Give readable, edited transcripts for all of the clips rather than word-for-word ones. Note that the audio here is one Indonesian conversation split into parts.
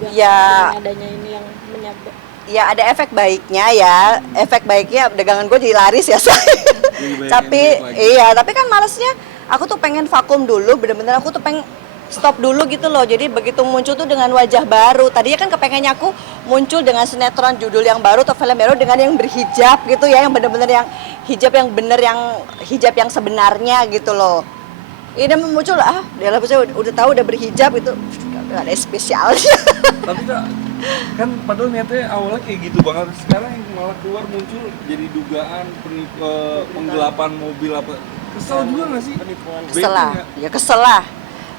juga ya, dengan adanya ini yang menyabet. Ya ada efek baiknya ya, efek baiknya dagangan gue jadi laris ya say. Tapi iya, tapi kan malesnya aku tuh pengen vakum dulu, bener-bener aku tuh pengen stop dulu gitu loh. Jadi begitu muncul tuh dengan wajah baru. Tadinya kan kepengennya aku muncul dengan sinetron judul yang baru atau film baru dengan yang berhijab gitu ya, yang bener-bener yang hijab yang bener, yang hijab yang sebenarnya gitu loh. Ini muncul dia lah udah tahu udah berhijab itu gak ada spesialnya. Tapi kan padahal niatnya awalnya kayak gitu banget, sekarang yang malah keluar muncul jadi dugaan penggelapan mobil apa. Kesel juga nggak sih? Kesel lah, ya kesel lah.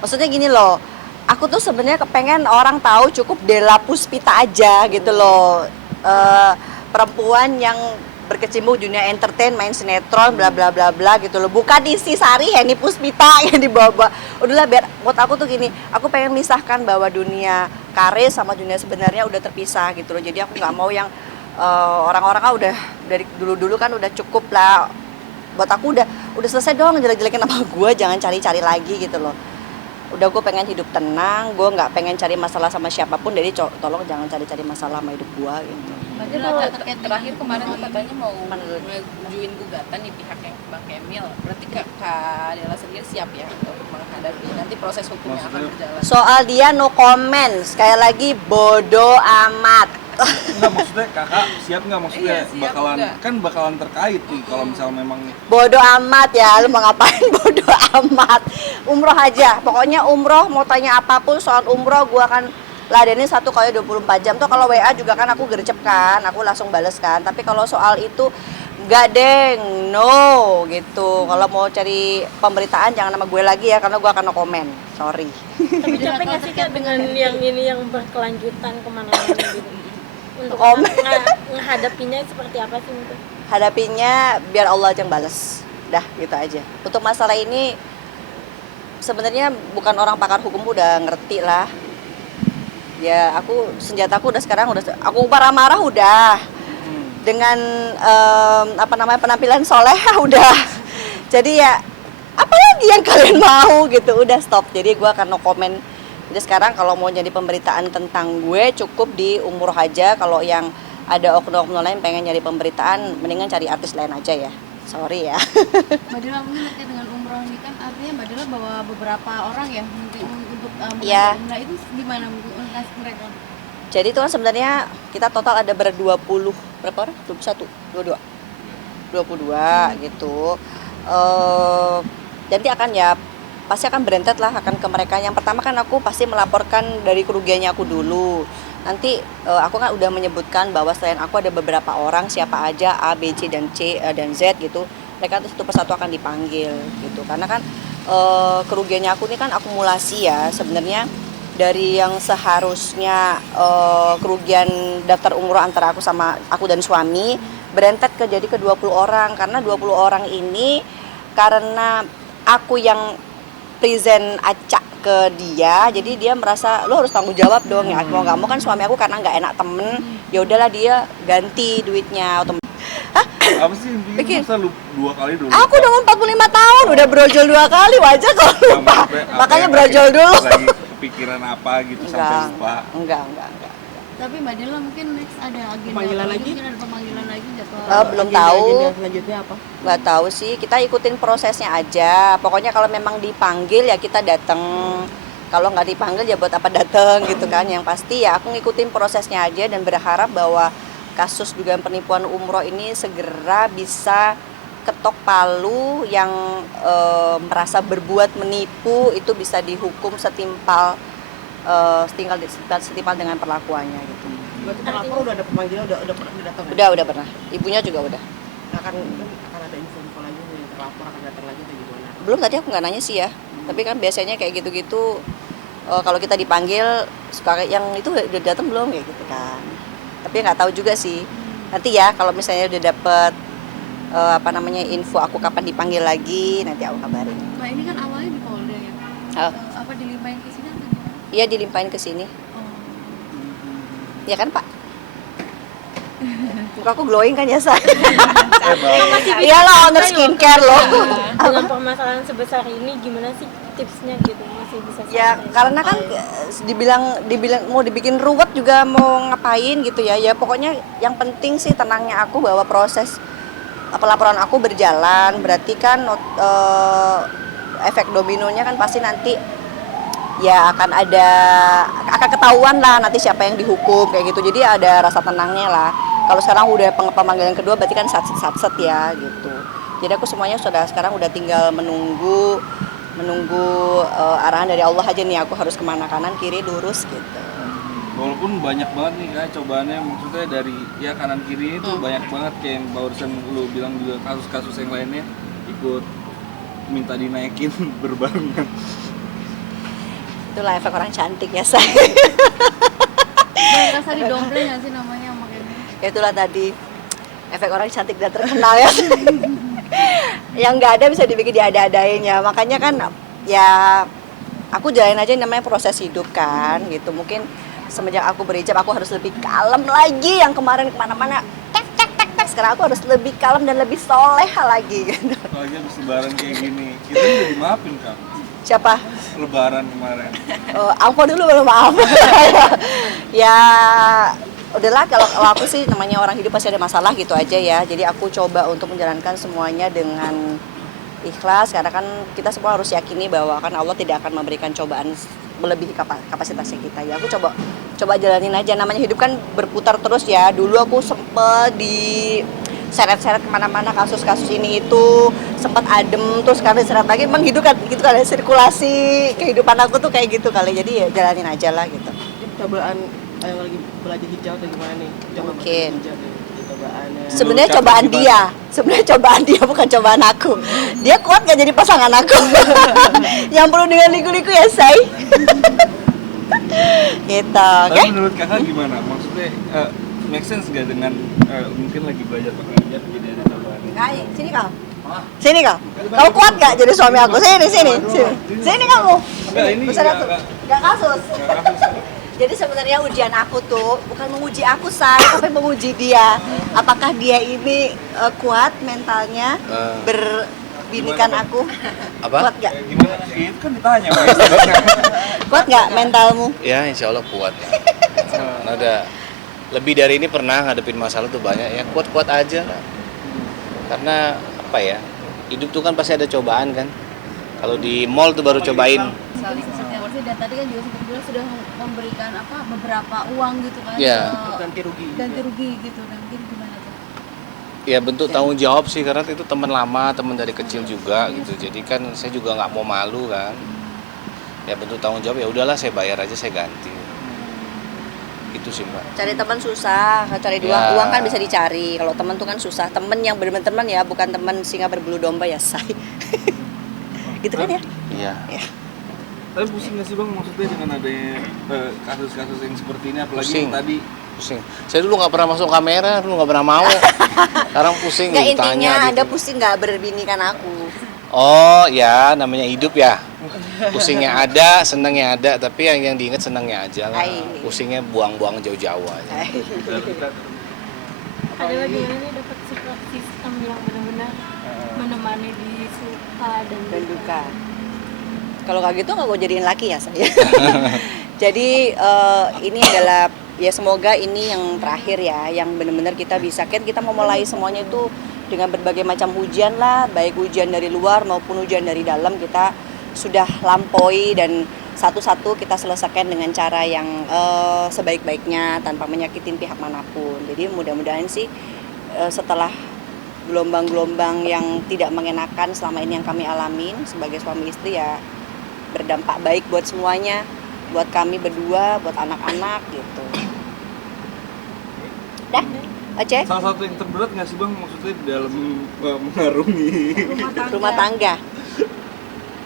Maksudnya gini loh, aku tuh sebenarnya kepengen orang tahu cukup Della Puspita aja gitu loh. Perempuan yang berkecimpung dunia entertain, main sinetron, bla bla bla bla gitu loh. Bukan isi Sari Heni Puspita yang dibawa. Udahlah, biar buat aku tuh gini, aku pengen misahkan bahwa dunia karir sama dunia sebenarnya udah terpisah gitu loh. Jadi aku nggak mau yang orang-orang udah dari dulu-dulu kan udah cukup lah. Buat aku udah selesai dong jelek-jelekin nama gue, jangan cari-cari lagi gitu loh. Udah gue pengen hidup tenang, gue nggak pengen cari masalah sama siapapun, jadi tolong jangan cari-cari masalah sama hidup gue gitu. Berarti kalau terkait terakhir kemarin tuh katanya mau ngajuin gugatan di pihak yang Bang Emil, berarti Kak Della sendiri siap ya untuk menghadapi nanti proses hukum yang akan berjalan? Soal dia no comment, sekali lagi bodoh amat. Enggak, maksudnya kakak siap nggak, maksudnya Iya, siap bakalan enggak? kan bakalan terkait nih kalau misalnya memang Bodoh amat ya, lu mau ngapain bodoh amat. Umroh aja, pokoknya umroh, mau tanya apapun soal umroh gue akan ladenin 1 kali 24 jam. Tuh kalau WA juga kan aku gercep kan, aku langsung bales kan. Tapi kalau soal itu enggak deng, no gitu. Kalau mau cari pemberitaan jangan nama gue lagi ya, karena gue akan no comment, sorry. Tapi capek nggak sih Kak dengan yang ini yang berkelanjutan kemana-mana gitu? Untuk menghadapinya seperti apa sih mungkin? Hadapinya biar Allah aja yang bales, dah gitu aja. Untuk masalah ini sebenarnya bukan orang pakar hukum udah ngerti lah. Ya senjataku udah sekarang aku marah-marah udah. Dengan penampilan soleh udah. Jadi ya apalagi yang kalian mau gitu, udah stop. Jadi gue akan no comment. Jadi sekarang kalau mau jadi pemberitaan tentang gue cukup di umroh aja. Kalau yang ada oknum-oknum lain pengen nyari pemberitaan, mendingan cari artis lain aja ya. Sorry ya. Mbak Della mungkin terkait dengan umroh ini kan artinya Mbak Della bawa beberapa orang ya mungkin untuk Ya. Nah itu gimana mengasih mereka? Jadi itu kan sebenarnya kita total ada berapa orang? 21, 22 gitu. Nanti akan ya pasti akan berentet lah akan ke mereka. Yang pertama kan aku pasti melaporkan dari kerugiannya aku dulu. Nanti aku kan udah menyebutkan bahwa selain aku ada beberapa orang, siapa aja A, B, C dan C dan Z gitu. Mereka satu persatu akan dipanggil gitu. Karena kan kerugiannya aku ini kan akumulasi ya sebenarnya. Dari yang seharusnya kerugian daftar umroh antara aku dan suami berentet jadi ke 20 orang. Karena 20 orang ini karena aku yang present acak ke dia, jadi dia merasa lo harus tanggung jawab dong ya. Mau nggak mau kan suami aku karena nggak enak temen, ya udahlah dia ganti duitnya otomatis. apa sih yang bikin masa lu 2 kali dulu? Aku udah 45 tahun, udah brojol 2 kali, wajar kalau lupa. Makanya brojol dulu. Lagi kepikiran apa gitu sampai lupa? Enggak. Tapi Mbak Della mungkin next ada agenda Pemanggilan lagi? mungkin ada pemanggilan lagi jadwal. Belum tahu. Selanjutnya apa? Nggak tahu sih, kita ikutin prosesnya aja. Pokoknya kalau memang dipanggil ya kita datang. Kalau nggak dipanggil ya buat apa datang gitu kan. Yang pasti ya aku ngikutin prosesnya aja dan berharap bahwa kasus dugaan penipuan umroh ini segera bisa ketok palu. Yang merasa berbuat menipu itu bisa dihukum setimpal dengan perlakuannya gitu. Berarti pelapor udah ada pemanggilan, udah pernah datang ya? Udah pernah. Ibunya juga udah. Akan ada info lagi nih, terlapor akan datang lagi atau gimana? Belum, tadi aku nggak nanya sih ya. Tapi kan biasanya kayak gitu-gitu kalau kita dipanggil suka yang itu udah datang belum kayak gitu kan. Tapi nggak tahu juga sih. Nanti ya kalau misalnya udah dapet info aku kapan dipanggil lagi, nanti aku kabarin. Nah ini kan awalnya di Polda ya. Apa dilimpahin ke sini atau gimana? Iya, dilimpahin ke sini. Ya kan Pak? Muka aku glowing kan ya Sa? Iyalah owner skincare loh. Dengan permasalahan sebesar ini gimana sih tipsnya gitu? masih bisa Ya santai. karena kan dibilang mau dibikin ruwet juga mau ngapain gitu ya. Ya pokoknya yang penting sih tenangnya aku bahwa proses pelaporan aku berjalan, berarti kan efek dominonya kan pasti nanti ya akan ketahuan lah nanti siapa yang dihukum kayak gitu. Jadi ada rasa tenangnya lah. Kalau sekarang udah pemanggilan kedua berarti kan satset ya gitu. Jadi aku semuanya sekarang udah tinggal menunggu arahan dari Allah aja nih, aku harus kemana, kanan kiri lurus gitu. Walaupun banyak banget nih kayak cobaannya, maksudnya dari ya kanan kiri itu banyak banget kayak yang barusan lu bilang juga kasus-kasus yang lainnya ikut minta dinaikin berbarengan. Itulah efek orang cantik ya saya. Merasa didompleng nggak sih namanya makanya? Itulah tadi efek orang cantik dan terkenal ya. Yang nggak ada bisa dibikin diada-adain ya. Makanya kan ya aku jalanin aja namanya proses hidup kan gitu. Mungkin semenjak aku berijab aku harus lebih kalem lagi. Yang kemarin kemana-mana tek. Sekarang aku harus lebih kalem dan lebih soleha lagi gitu. Apalagi habis lebaran kayak gini, kita udah dimaafin kan? Siapa? Lebaran kemarin. Aku dulu belum maaf. Ya udahlah, kalau aku sih namanya orang hidup pasti ada masalah gitu aja ya. Jadi aku coba untuk menjalankan semuanya dengan ikhlas, karena kan kita semua harus yakini bahwa kan Allah tidak akan memberikan cobaan melebihi kapasitasnya kita ya. Aku coba jalanin aja, namanya hidup kan berputar terus ya. Dulu aku sempet seret-seret kemana-mana kasus-kasus ini itu, sempat adem terus sekarang seret lagi. Emang hidup kan gitu kali, sirkulasi kehidupan aku tuh kayak gitu kali. Jadi ya jalanin aja lah gitu. Cobaan yang lagi belajar hijau atau gimana nih? Coba Mungkin. hijau nih, cobaannya. Sebenarnya Menurut cobaan Kakak dia, sebenarnya cobaan dia bukan cobaan aku. Dia kuat gak jadi pasangan aku? Yang perlu dengan liku-liku ya say. Gitu, oke? Tapi menurut kakak gimana? Maksudnya make sense gak dengan mungkin lagi belajar pekerja jadi ada cobaan? Sini kau. Sini kau. Kau kuat gak jadi suami aku? Sini. Sini kamu. Enggak, ini Besar nggak- aku. nggak- Gak kasus. Nggak kasus. Jadi sebenarnya ujian aku tuh bukan menguji aku say, tapi menguji dia. Apakah dia ini kuat mentalnya berbinikan aku? Apa? Kuat gak? Gimana? Itu kan ditanya Mas. Kuat gak mentalmu? Ya insya Allah kuat ya. Karena ada lebih dari ini pernah ngadepin masalah tuh banyak ya, kuat-kuat aja lah. Karena apa ya, hidup tuh kan pasti ada cobaan kan. Kalau di mall tuh baru cobain. Saling setiap sih, dan tadi kan juga sempat bilang sudah memberikan beberapa uang gitu kan? Iya. Ganti rugi. Ganti rugi gitu. Dan mungkin gimana tuh? Ya bentuk tanggung jawab sih, karena itu teman lama, teman dari kecil juga gitu. Jadi kan saya juga nggak mau malu kan. Ya bentuk tanggung jawab, ya udahlah saya bayar aja, saya ganti. Itu sih Mbak. Cari teman susah, cari Ya. uang kan bisa dicari. Kalau teman tuh kan susah. Temen yang benar-benar teman ya, bukan teman singa berbulu domba ya say. Gitu kan ya? Iya. Tapi pusing gak sih Bang maksudnya dengan adanya kasus-kasus yang seperti ini, apalagi Pusing. yang tadi Pusing. Saya dulu nggak pernah masuk kamera, dulu nggak pernah mau. Sekarang pusing Nggak, ditanya. intinya gitu. Anda pusing nggak berbinikan aku. Oh ya, namanya hidup ya. Pusingnya ada, senangnya ada, tapi yang diingat senangnya aja lah. Ai. Pusingnya buang-buang jauh-jauh aja. Ada bagaimana nih dapat support system yang benar-benar menemani di suka dan duka. Kalau kayak gitu nggak gue jadiin laki ya saya. Jadi ini adalah ya semoga ini yang terakhir ya, yang benar-benar kita bisa kan kita memulai semuanya itu dengan berbagai macam ujian lah, baik ujian dari luar maupun ujian dari dalam kita sudah lampaui dan satu-satu kita selesaikan dengan cara yang sebaik-baiknya tanpa menyakitin pihak manapun. Jadi mudah-mudahan sih setelah gelombang-gelombang yang tidak mengenakan selama ini yang kami alamin sebagai suami istri ya berdampak baik buat semuanya, buat kami berdua, buat anak-anak gitu. Dah, Aceh, salah satu yang terberat nggak sih Bang maksudnya dalam mengarungi rumah tangga.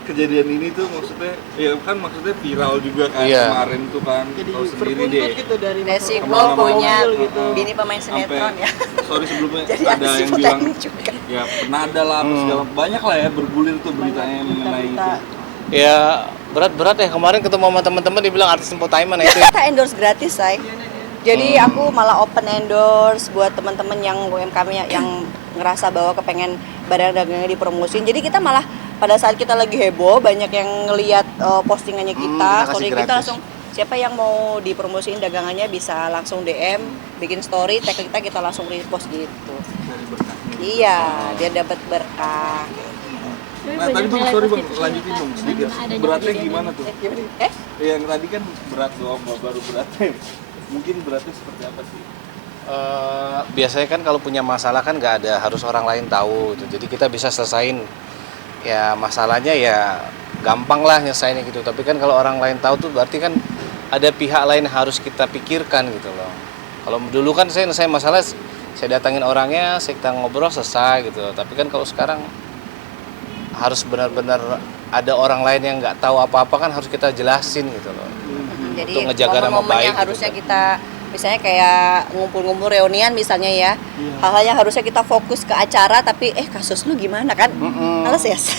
kejadian ini tuh maksudnya ya kan maksudnya viral juga kan Iya. kemarin tuh kan Jadi tahu sendiri deh berbuntut gitu dari Resiko Kemana-mana punya mobil gitu. bini pemain sinetron ya. sorry sebelumnya Jadi ada yang bilang juga. ya pernah ada lah apa segala banyak lah ya bergulir tuh beritanya mengenai itu. Ya berat-berat ya, kemarin ketemu sama teman-teman dibilang artis entertainment itu. Kita endorse gratis, say. Jadi aku malah open endorse buat teman-teman yang UMKM yang ngerasa bahwa kepengen barang dagangnya dipromosin. Jadi kita malah pada saat kita lagi heboh banyak yang ngelihat postingannya kita, kita kasih story kita gratis. langsung siapa yang mau dipromosiin dagangannya bisa langsung DM, bikin story, tag kita langsung repost gitu. Dari berkahnya. Iya, dia dapat berkah. Nah tadi bang, sorry bang, lanjutin bang sedikit. Beratnya gimana tuh? Yang tadi kan berat doang, baru beratnya. Mungkin beratnya seperti apa sih? Biasanya kan kalau punya masalah kan nggak ada harus orang lain tahu gitu. Jadi kita bisa selesain ya masalahnya ya gampang lah nyelesainnya gitu. Tapi kan kalau orang lain tahu tuh berarti kan ada pihak lain harus kita pikirkan gitu loh. Kalau dulu kan saya nyelesain masalah saya datangin orangnya, kita ngobrol selesai gitu. Tapi kan kalau sekarang harus benar-benar ada orang lain yang nggak tahu apa-apa kan harus kita jelasin gitu loh. Jadi Untuk ngejaga nama momen-momen baik yang gitu harusnya kan. kita misalnya kayak ngumpul-ngumpul reunian misalnya ya, hal-hal yang harusnya kita fokus ke acara tapi kasus lu gimana kan? Males ya.